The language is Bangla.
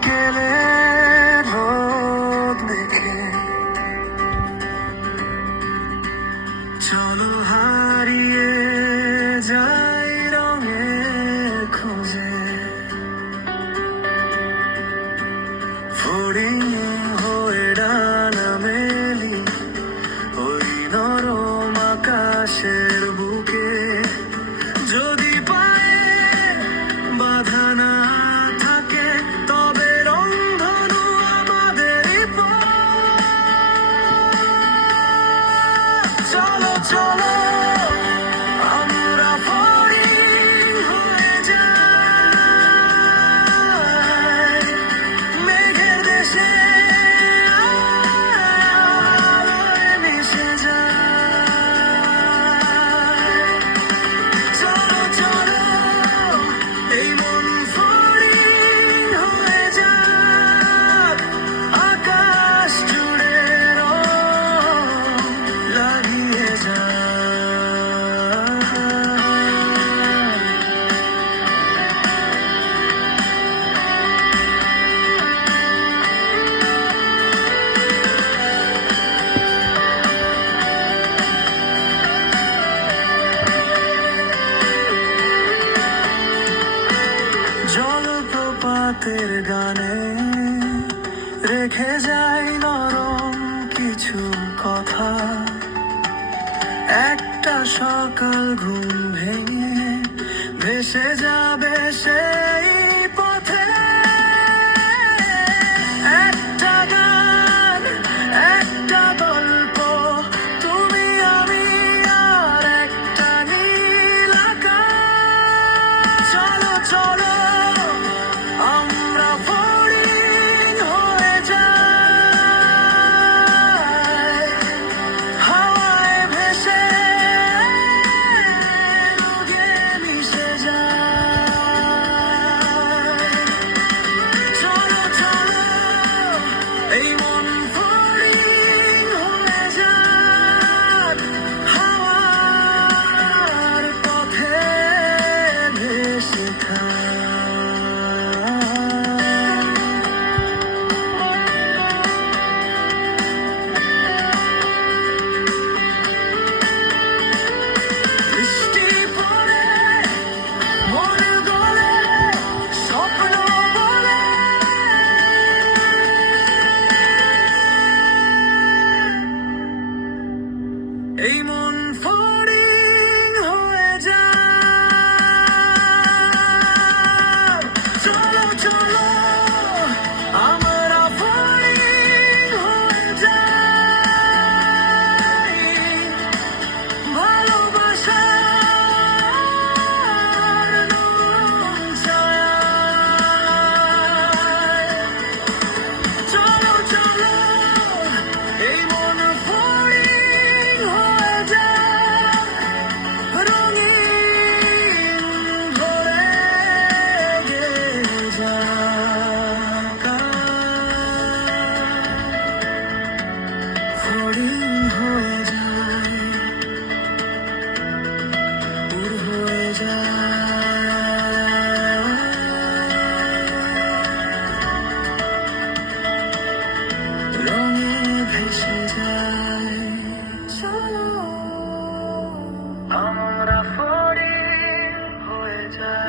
বিকেলে রোদ মেখে চলো হারিয়ে যাই রঙের খোঁজে, ফড়িং হয়ে ডানা মেলি ওই নরম আকাশের বুকে। যদি পায়ে বাধা না থাকে তবে রংধনু আমাদেরই পথ। চলো চলো আমরা ফড়িং হয়ে যাই মেঘের দেশে, আলোয় মিশে যাই। চলো চলো এই মন ফড়িং হয়ে যাক, আকাশ জুড়ে রং লাগিয়ে যায়। জলপ্রপাতের গানে রেখে যাই নরম কিছু কথা। একটা সকাল ঘুম ভেঙে ভেসে যাবে সেই পথে। একটা গান, একটা গল্প, তুমি আমি আর একটা নীল আকাশ। চলো চলো আমরা ফড়িং হয়ে যাই, হাওয়ায় ভেসে রোদে মিশে যাই। চলো চলো এই মন ফড়িং হয়ে যাক, হাওয়ার পথে ভেসে থাক। বৃষ্টি পড়ে মন গলে স্বপ্ন বলে, এই মন ফড়িং হয়ে যায়। চলো চলো আমরা ফড়িং হয়ে যাই ভালোবাসার নরম ছায়ায়। চলো চলো এই মন ফড়িং হয়ে যাক, রঙিন ভরে গেয়ে যাক। ফড়িং হয়ে যায়, উড় হয়ে যায়, রঙে ভেসে যায়। চলো আমরা ফড়িং হয়ে যাই।